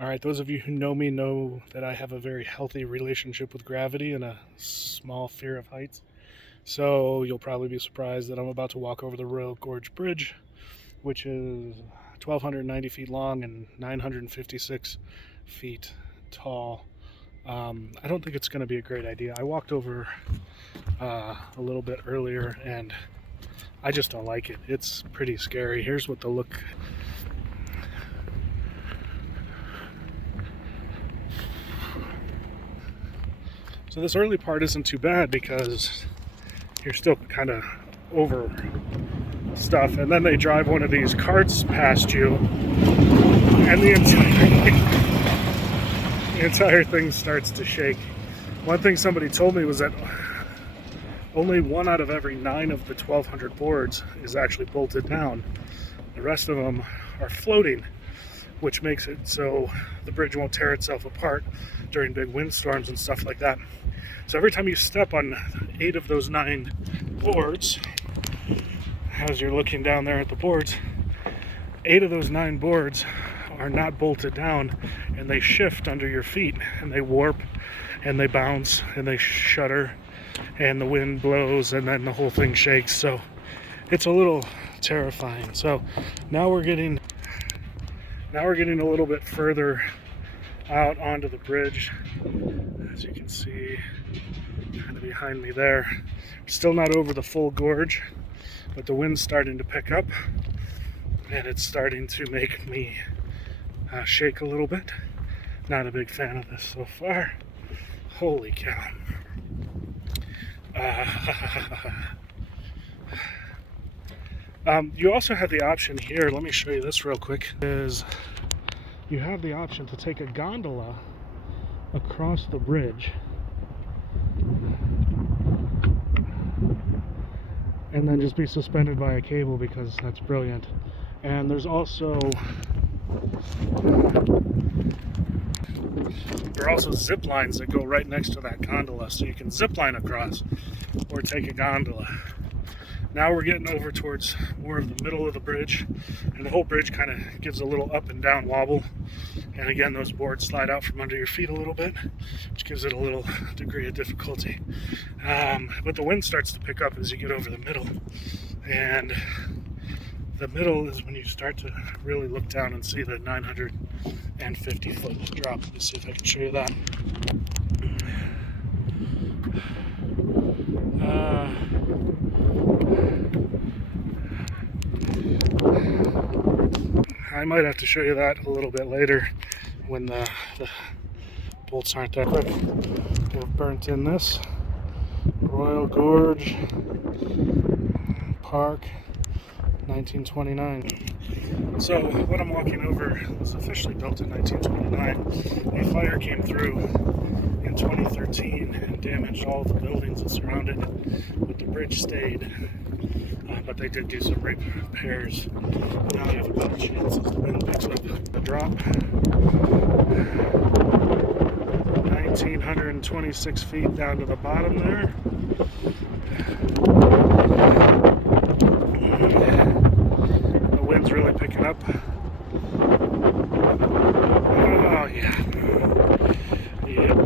All right, those of you who know me know that I have a very healthy relationship with gravity and a small fear of heights. So you'll probably be surprised that I'm about to walk over the Royal Gorge Bridge, which is 1,290 feet long and 956 feet tall. I don't think it's going to be a great idea. I walked over a little bit earlier and I just don't like it. It's pretty scary. Here's what the look. So this early part isn't too bad because you're still kind of over stuff, and then they drive one of these carts past you and the entire thing starts to shake. One thing somebody told me was that only 1 out of every 9 of the 1,200 boards is actually bolted down. The rest of them are floating, which makes it so the bridge won't tear itself apart during big windstorms and stuff like that. So every time you step on 8 of those 9 boards, as you're looking down there at the boards, 8 of those 9 boards are not bolted down, and they shift under your feet, and they warp, and they bounce, and they shudder, and the wind blows, and then the whole thing shakes. So it's a little terrifying. So now we're getting a little bit further out onto the bridge, as you can see kind of behind me there. Still not over the full gorge, but the wind's starting to pick up and it's starting to make me shake a little bit. Not a big fan of this so far. Holy cow. You also have the option here, let me show you this real quick, is you have the option to take a gondola across the bridge and then just be suspended by a cable, because that's brilliant. And there are also zip lines that go right next to that gondola, so you can zip line across or take a gondola. Now we're getting over towards more of the middle of the bridge, and the whole bridge kind of gives a little up and down wobble. And again, those boards slide out from under your feet a little bit, which gives it a little degree of difficulty. But the wind starts to pick up as you get over the middle. And the middle is when you start to really look down and see the 950-foot drop. Let's see if I can show you that. I might have to show you that a little bit later when the bolts aren't that quick. I've burnt in this Royal Gorge Park 1929. So what I'm walking over was officially built in 1929. A fire came through in 2013 and damaged all the buildings that surround it, but the bridge stayed. But they did do some repairs. Now you have a better chance as the wind picks up the drop. 1,926 feet down to the bottom there. The wind's really picking up. Oh yeah. Yep.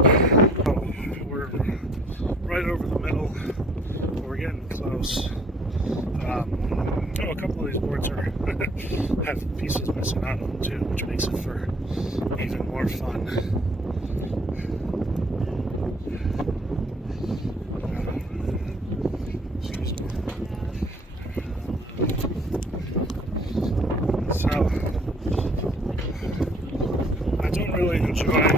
Oh, we're right over the middle. We're getting close. A couple of these boards have pieces missing out of them too, which makes it for even more fun. Excuse me. So I don't really enjoy it.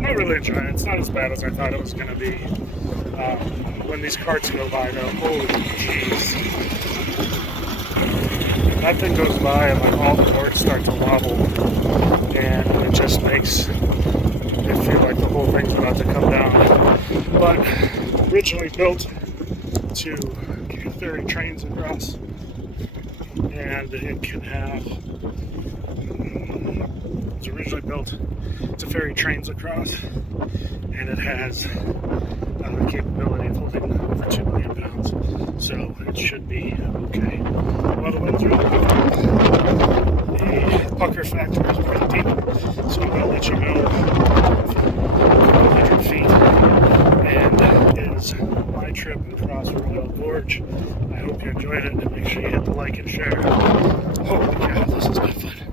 Not really enjoying it. It's not as bad as I thought it was going to be. When these carts go by, though, holy jeez. That thing goes by and like all the boards start to wobble, and it just makes it feel like the whole thing's about to come down. But originally built to ferry trains across, and it can have, it's originally built to ferry trains across, and it has the capability of holding over 2 million pounds, so it should be okay. Well, the wind's really good. pucker factor is pretty deep, so I'm going to let you know a couple hundred feet. And that is my trip across Royal Gorge. I hope you enjoyed it, and make sure you hit the like and share. Holy cow, this has been fun.